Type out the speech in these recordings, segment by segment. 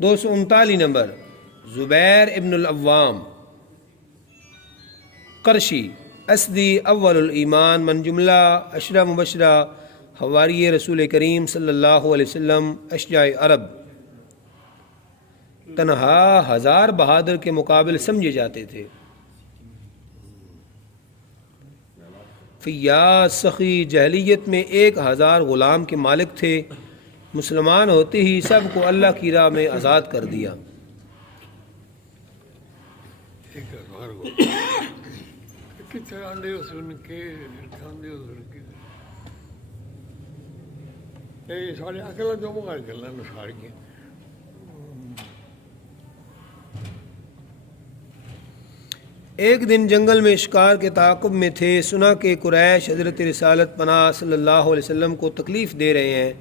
239 number زبیر ابن العوام قرشی اسدی اول الایمان من جملہ عشرہ مبشرہ حواری رسول کریم صلی اللہ علیہ وسلم اشجاع عرب، تنہا 1000 بہادر کے مقابل سمجھے جاتے تھے۔ فیاض سخی جہلیت میں 1000 غلام کے مالک تھے، مسلمان ہوتے ہی سب کو اللہ کی راہ میں آزاد کر دیا۔ ایک دن جنگل میں شکار کے تعاقب میں تھے، سنا کہ قریش حضرت رسالت پناہ صلی اللہ علیہ وسلم کو تکلیف دے رہے ہیں۔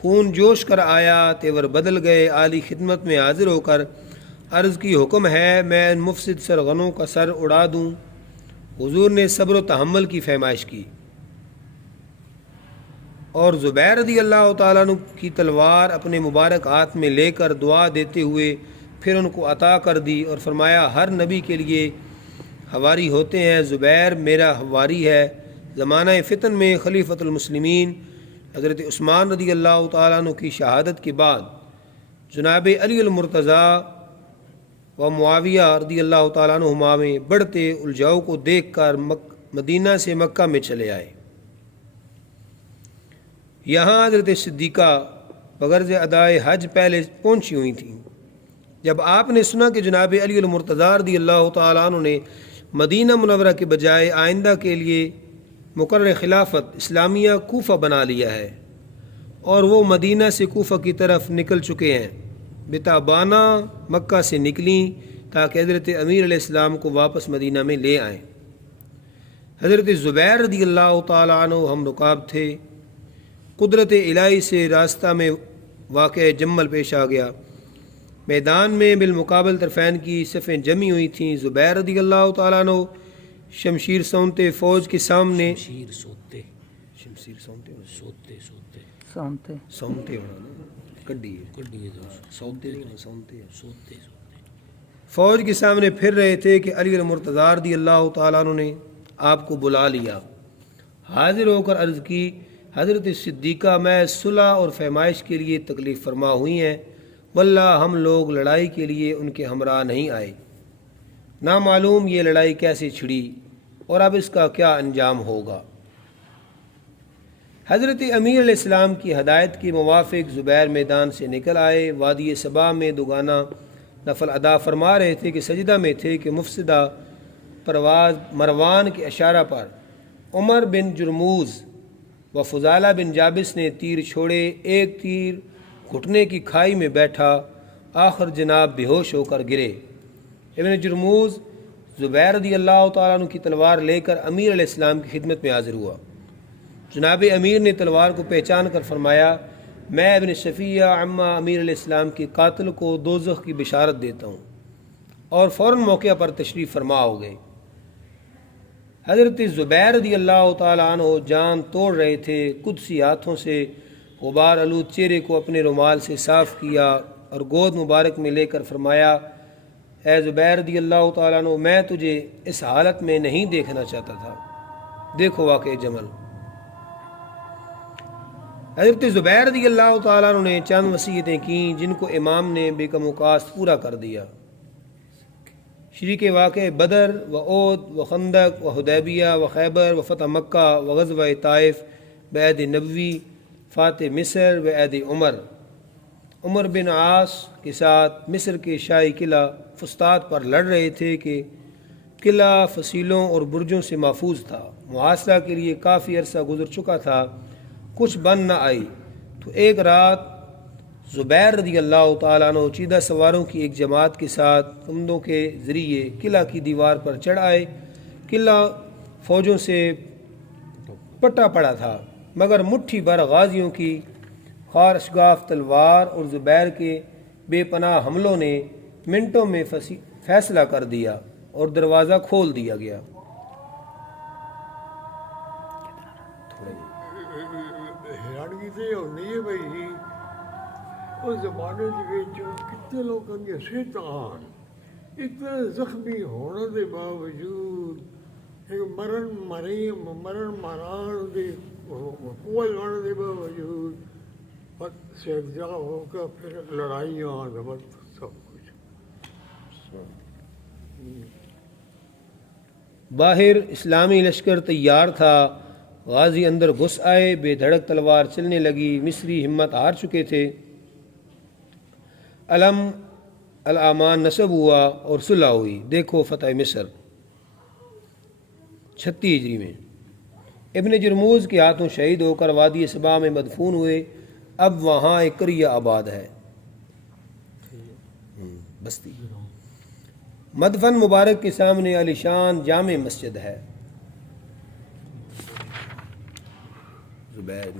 خون جوش کر آیا، تیور بدل گئے، عالی خدمت میں حاضر ہو کر عرض کی حکم ہے میں ان مفسد سرغنوں کا سر اڑا دوں۔ حضور نے صبر و تحمل کی فرمائش کی اور زبیر رضی اللہ تعالیٰ عنہ کی تلوار اپنے مبارک ہاتھ میں لے کر دعا دیتے ہوئے پھر ان کو عطا کر دی اور فرمایا ہر نبی کے لیے حواری ہوتے ہیں، زبیر میرا حواری ہے۔ زمانہ فتن میں خلیفۃ المسلمین حضرت عثمان رضی اللہ تعالیٰ عنہ کی شہادت کے بعد جناب علی المرتضیٰ و معاویہ رضی اللہ تعالیٰ عنہما میں بڑھتے الجھاؤ کو دیکھ کر مدینہ سے مکہ میں چلے آئے۔ یہاں حضرت صدیقہ بغرض ادائے حج پہلے پہنچی ہوئی تھیں۔ جب آپ نے سنا کہ جناب علی المرتضیٰ رضی اللہ تعالیٰ عنہ نے مدینہ منورہ کے بجائے آئندہ کے لیے مقرر خلافت اسلامیہ کوفہ بنا لیا ہے اور وہ مدینہ سے کوفہ کی طرف نکل چکے ہیں، بتابانہ مکہ سے نکلیں تاکہ حضرت امیر علیہ السلام کو واپس مدینہ میں لے آئیں۔ حضرت زبیر رضی اللہ تعالیٰ عنہ ہم رکاب تھے۔ قدرت الہی سے راستہ میں واقع جمل پیش آ گیا۔ میدان میں بالمقابل طرفین کی صفیں جمی ہوئی تھیں۔ زبیر رضی اللہ تعالیٰ عنہ شمشیر سونتے فوج کے سامنے فوج کے سامنے پھر رہے تھے کہ علی المرتضیٰ رضی اللہ تعالیٰ عنہ نے آپ کو بلا لیا۔ حاضر ہو کر عرض کی حضرت صدیقہ میں صلح اور فہمائش کے لیے تکلیف فرما ہوئی ہیں، واللہ ہم لوگ لڑائی کے لیے ان کے ہمراہ نہیں آئے۔ نامعلوم یہ لڑائی کیسے چھڑی اور اب اس کا کیا انجام ہوگا۔ حضرت امیر علیہ السلام کی ہدایت کے موافق زبیر میدان سے نکل آئے۔ وادی صبا میں دوگانہ نفل ادا فرما رہے تھے کہ سجدہ میں تھے کہ مفسدہ پرواز مروان کے اشارہ پر عمر بن جرموز و فضالہ بن جابس نے تیر چھوڑے۔ ایک تیر گھٹنے کی کھائی میں بیٹھا، آخر جناب بے ہوش ہو کر گرے۔ ابن جرموز زبیر رضی اللہ تعالیٰ عنہ کی تلوار لے کر امیر علیہ السلام کی خدمت میں حاضر ہوا۔ جناب امیر نے تلوار کو پہچان کر فرمایا میں ابن صفیہ عمہ امیر علیہ السلام کے قاتل کو دوزخ کی بشارت دیتا ہوں، اور فوراً موقع پر تشریف فرما ہو گئے۔ حضرت زبیر رضی اللہ تعالیٰ عنہ جان توڑ رہے تھے، قدسی ہاتھوں سے غبار آلود چہرے کو اپنے رومال سے صاف کیا اور گود مبارک میں لے کر فرمایا اے زبیر رضی اللہ تعالیٰ عنہ میں تجھے اس حالت میں نہیں دیکھنا چاہتا تھا، دیکھو واقع جمل۔ حضرت زبیر رضی اللہ تعالیٰ عنہ نے چند وصیتیں کیں جن کو امام نے بے کم و کاست پورا کر دیا۔ شریک واقع بدر و عہد و خندق و حدیبیہ و خیبر و فتح مکہ و غزوہ طائف بعہد نبوی، فاتح مصر و عہد عمر بن عاص کے ساتھ مصر کے شاہی قلعہ فسطاط پر لڑ رہے تھے کہ قلعہ فصیلوں اور برجوں سے محفوظ تھا۔ محاصرہ کے لیے کافی عرصہ گزر چکا تھا، کچھ بن نہ آئی تو ایک رات زبیر رضی اللہ تعالیٰ عنہ چیدہ سواروں کی ایک جماعت کے ساتھ کمندوں کے ذریعے قلعہ کی دیوار پر چڑھ آئے۔ قلعہ فوجوں سے پٹا پڑا تھا، مگر مٹھی بھر غازیوں کی خارشگاف تلوار اور زبیر کے بے پناہ حملوں نے منٹوں میں فیصلہ کر دیا اور دروازہ کھول دیا گیا۔ اس زمانے کتنے لوگوں کی صحت آن اتنے زخمی ہونے کے باوجود ایک مرن ماران کے کوئی لڑنے کے باوجود صحت یاب ہو کر پھر لڑائیاں ضبط سب کچھ. باہر اسلامی لشکر تیار تھا. غازی اندر گھس آئے. بے دھڑک تلوار چلنے لگی. مصری ہمت ہار چکے تھے. علم الامان نصب ہوا اور صلح ہوئی. دیکھو فتح مصر 36 ہجری میں. ابن جرموز کے ہاتھوں شہید ہو کر وادی سبا میں مدفون ہوئے. اب وہاں ایک قریہ آباد ہے، بستی. مدفن مبارک کے سامنے عالی شان جامع مسجد ہے. زبیر